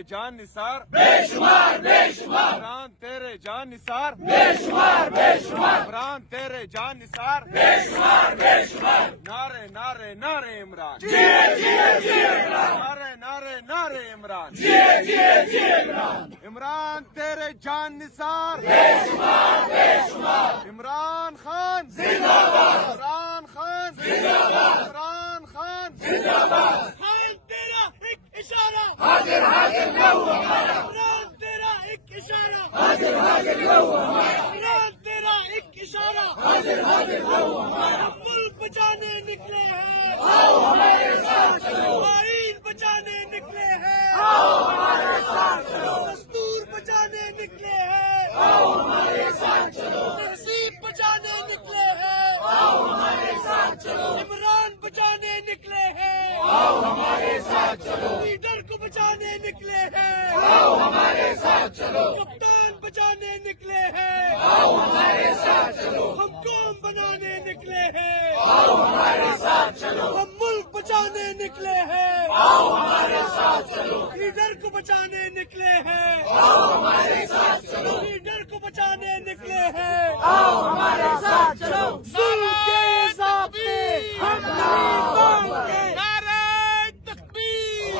تیرے جان نثار بے شمار بے شمار، عمران تیرے جان نثار بے شمار بے شمار، عمران تیرے جان نثار بے شمار بے شمار، نعرے نعرے نعرے عمران جیے جیے جیے عمران، نعرے نعرے نعرے عمران جیے جیے جیے عمران، عمران تیرے جان نثار بے شمار بے شمار، عمران خان زندہ باد عمران خان زندہ باد، عمران خان زندہ باد، خان تیرا ایک اشارہ حاضر حاضر لہو ہمارا، عمران تیرا ایک اشارہ حاضر حاضر لہو ہمارا، عمران تیرا ایک اشارہ حاضر حاضر لہو ہمارا، ہم ملک بچانے نکلے ہیں آؤ ہمارے ساتھ چلو، آئین بچانے نکلے ہیں آؤ ہمارے ساتھ چلو، دستور بچانے نکلے ہیں آؤ ہمارے ساتھ چلو، تہذیب بچانے نکلے ہیں آؤ ہمارے ساتھ چلو، عمران بچانے نکلے ہیں آؤ ہمارے ساتھ چلو، لیڈر کو بچانے نکلے ہیں آؤ ہمارے ساتھ چلو، کپتان بچانے نکلے ہیں آؤ ہمارے ساتھ چلو، ہم قوم بنانے نکلے ہیں آؤ ہمارے ساتھ چلو، ہم ملک بچانے نکلے ہیں آؤ ہمارے ساتھ چلو، لیڈر کو بچانے نکلے ہیں آؤ ہمارے ساتھ چلو، لیڈر کو بچانے نکلے ہیں آؤ ہمارے ساتھ چلو، ظلم کے ضابطے ہم نہیں مانتے نعرہ تکبیر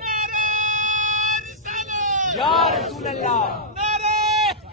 نعرہ رسالت یا رسول اللہ، نعرہ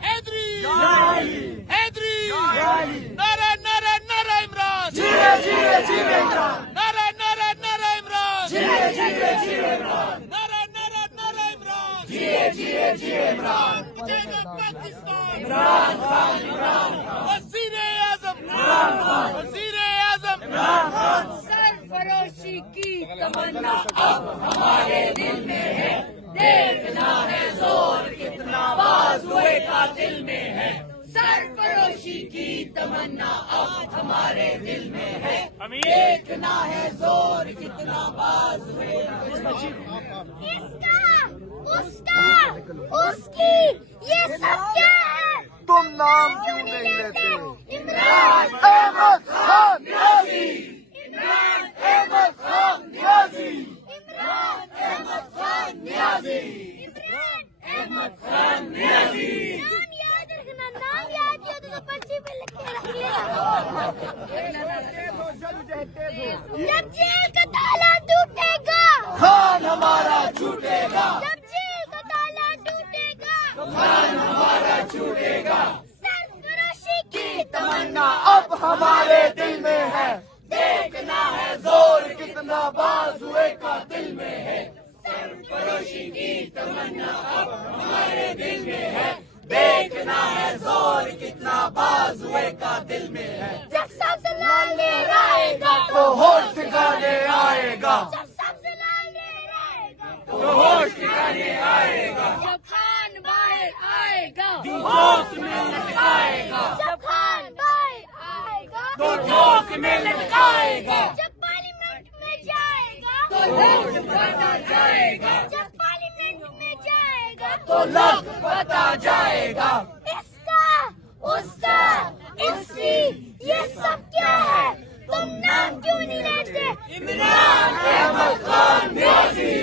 حیدری علی، حیدری علی، نعرہ نعرہ نعرہ عمران جیے جیے جیے عمران، نعرہ نعرہ نعرہ عمران جیے جیے جیے عمران، نعرہ نعرہ نعرہ عمران جیے جیے جیے عمران، بچائے گا پاکستان عمران خان، عمران خان، وزیر اعظم عمران خان، وزیر اعظم عمران خان، سرفروشی کی تمنا اب ہمارے دل میں ہے، دیکھنا ہے زور کتنا بازوئے کا دل میں ہے، سرفروشی کی تمنا اب ہمارے دل میں ہے، دیکھنا ہے زور کتنا بازوئے اس کا اس کا اس کی یہ سب کیا ہے؟ تم نام کیوں نہیں لیتے عمران احمد خان نیازی، عمران احمد خان نیازی، عمران احمد خان نیازی، عمران احمد خان نیازی، نام یاد رکھنا، نام یاد کیا تو پرچی پہ لکھ کے رکھ لینا۔ جب جیل کا تالا ٹوٹے گا، خان ہمارا چھوٹے گا، جب جیل کا تالا ٹوٹے گا، خان ہمارا چھوٹے گا، سرفروشی کی تمنا اب ہمارے دل میں ہے، دیکھنا ہے زور کتنا بازوئے کا دل میں ہے، سرفروشی کی تمنا اب ہمارے دل میں ہے، دیکھنا ہے زور کتنا بازوئے کا دل میں ہے، جب سبز لال لہر آئے گا، تو ہوش ٹھکانے آئے گا، جب سبز لال لہر آئے گا، تو ہوش ٹھکانے آئے گا، جب خان باہر آئے گا، جوش میں لٹکائے گا، جب خان باہر آئے گا، تو جوش میں لٹکائے گا، جب پارلیمنٹ میں جائے گا، تو لوگ بتا جائے گا، جب پارلیمنٹ میں جائے گا، تو لوگ بتا جائے گا، اس کا اس کا اس کی یہ سب کیا ہے؟ تم نام کیوں نہیں لیتے؟ عمران احمد خان نیازی،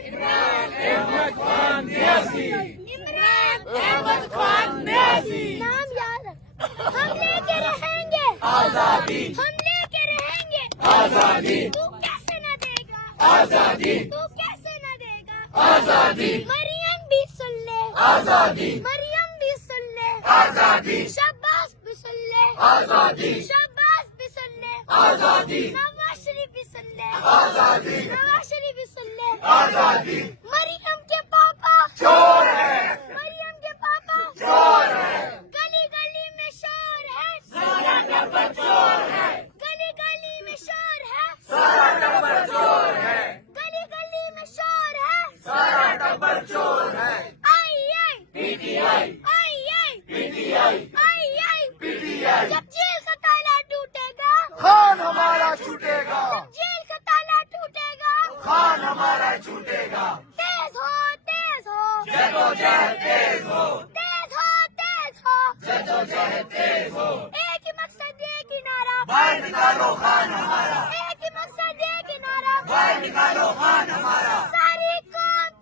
عمران احمد خان نیازی، عمران احمد خان نیازی، نام یاد رکھ، ہم لے کے رہیں گے، آزادی، ہم لے کے رہیں گے، آزادی، تو کیسے نہ دے گا، آزادی، تو کیسے نہ دے گا، آزادی، مریم بھی سن لے، آزادی، مریم بھی سن لے، آزادی، شہباز بھی سن لے، آزادی، شہباز بھی سن لے، آزادی، نواز شریف بھی سن لے، آزادی، نواز شریف بھی سن لے، آزادی، مریم کے پاپا چور ہے، مریم کے پاپا چور ہے، گلی گلی میں شور ہے، سارا ٹبر چور ہے، گلی گلی میں شور ہے، سارا ٹبر چور ہے، گلی گلی میں شور ہے، سارا ٹبر چور ہے، آئی آئی پی ٹی آئی، آئی آئی پی ٹی آئی، آئی آئی پی ٹی آئی، جب جیل کا تالا ٹوٹے گا، خان ہمارا چھوٹے گا، جب جیل کا تالا ٹوٹے گا، خان ہمارا چھوٹے گا، تیز ہو تیز ہو جدوجہد تیز ہو، تیز ہو تیز ہو، جدوجہد تیز ہو، ایک ہی مقصد ایک ہی نعرہ، باہر نکالو خان ہمارا، ایک ہی مقصد ایک ہی نعرہ، باہر نکالو خان ہمارا، ساری قوم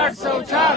804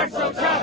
804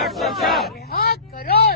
804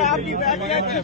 آپ کی